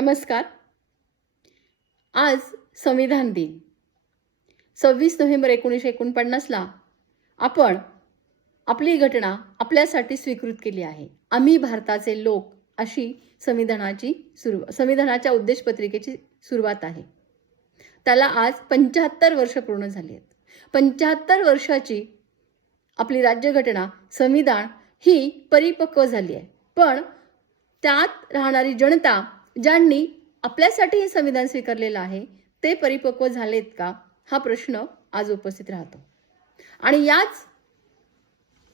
नमस्कार. आज संविधान दिन 26 नोव्हेंबर 1949ला आपण आपली घटना आपल्यासाठी स्वीकृत केली आहे. आम्ही भारताचे लोक अशी संविधानाच्या उद्देशपत्रिकेची सुरुवात आहे. त्याला आज 75 वर्ष पूर्ण झाली आहेत. 75 वर्षाची आपली राज्यघटना संविधान ही परिपक्व झाली आहे. पण त्यात राहणारी जनता ज्यांनी आपल्यासाठी हे संविधान स्वीकारलेलं आहे ते परिपक्व झालेत का, हा प्रश्न आज उपस्थित राहतो. आणि याच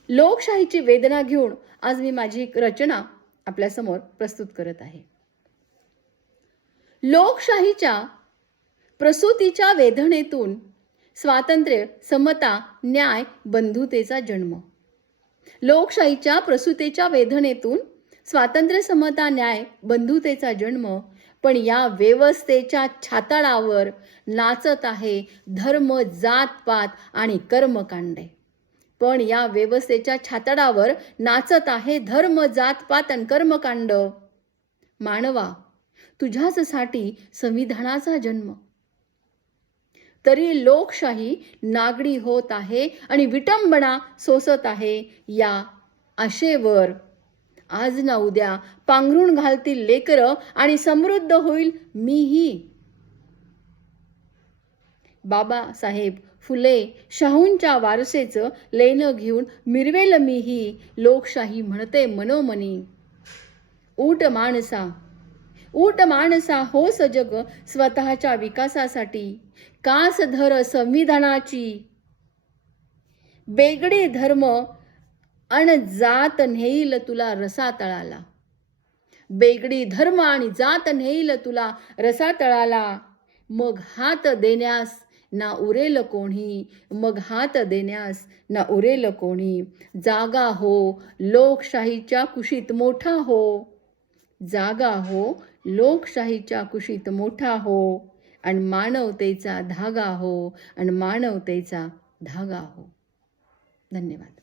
लोकशाहीची वेदना घेऊन आज मी माझी एक रचना आपल्यासमोर प्रस्तुत करत आहे. लोकशाहीच्या प्रसूतीच्या वेदनेतून स्वातंत्र्य, समता, न्याय, बंधुतेचा जन्म. लोकशाहीच्या प्रसूतीच्या वेदनेतून स्वातंत्र्य, समता, न्याय, बंधुतेचा जन्म. पण या व्यवस्थेच्या छाताडावर नाचत आहे धर्म, जात-पात आणि कर्मकांडे. पण या व्यवस्थेच्या छाताडावर नाचत आहे धर्म, जात-पात आणि कर्मकांड. मानवा, तुझ्याचसाठी संविधानाचा जन्म. तरी लोकशाही नागडी होत आहे आणि विटंबना सोसत आहे. या आशेवर आज ना उद्या पांघरून घालतील लेकरं आणि समृद्ध होईल मीही. बाबासाहेब फुले शाहूंच्या वारसेचं लेणं घेऊन मिरवेल मीही. लोकशाही म्हणते मनोमनी. ऊट माणसा हो सजग स्वतःच्या विकासासाठी. कास धर संविधानाची. बेगडी धर्म अन जात नेईल तुला रसातळाला. बेगडी धर्म आणि जात नेईल तुला रसातळाला. मग हात देण्यास ना उरेल कोणी. मग हात देण्यास ना उरेल कोणी. जागा हो लोकशाहीच्या कुशीत मोठा हो. जागा हो लोकशाहीच्या कुशीत मोठा हो. आणि मानवतेचा धागा हो. आणि मानवतेचा धागा हो. धन्यवाद.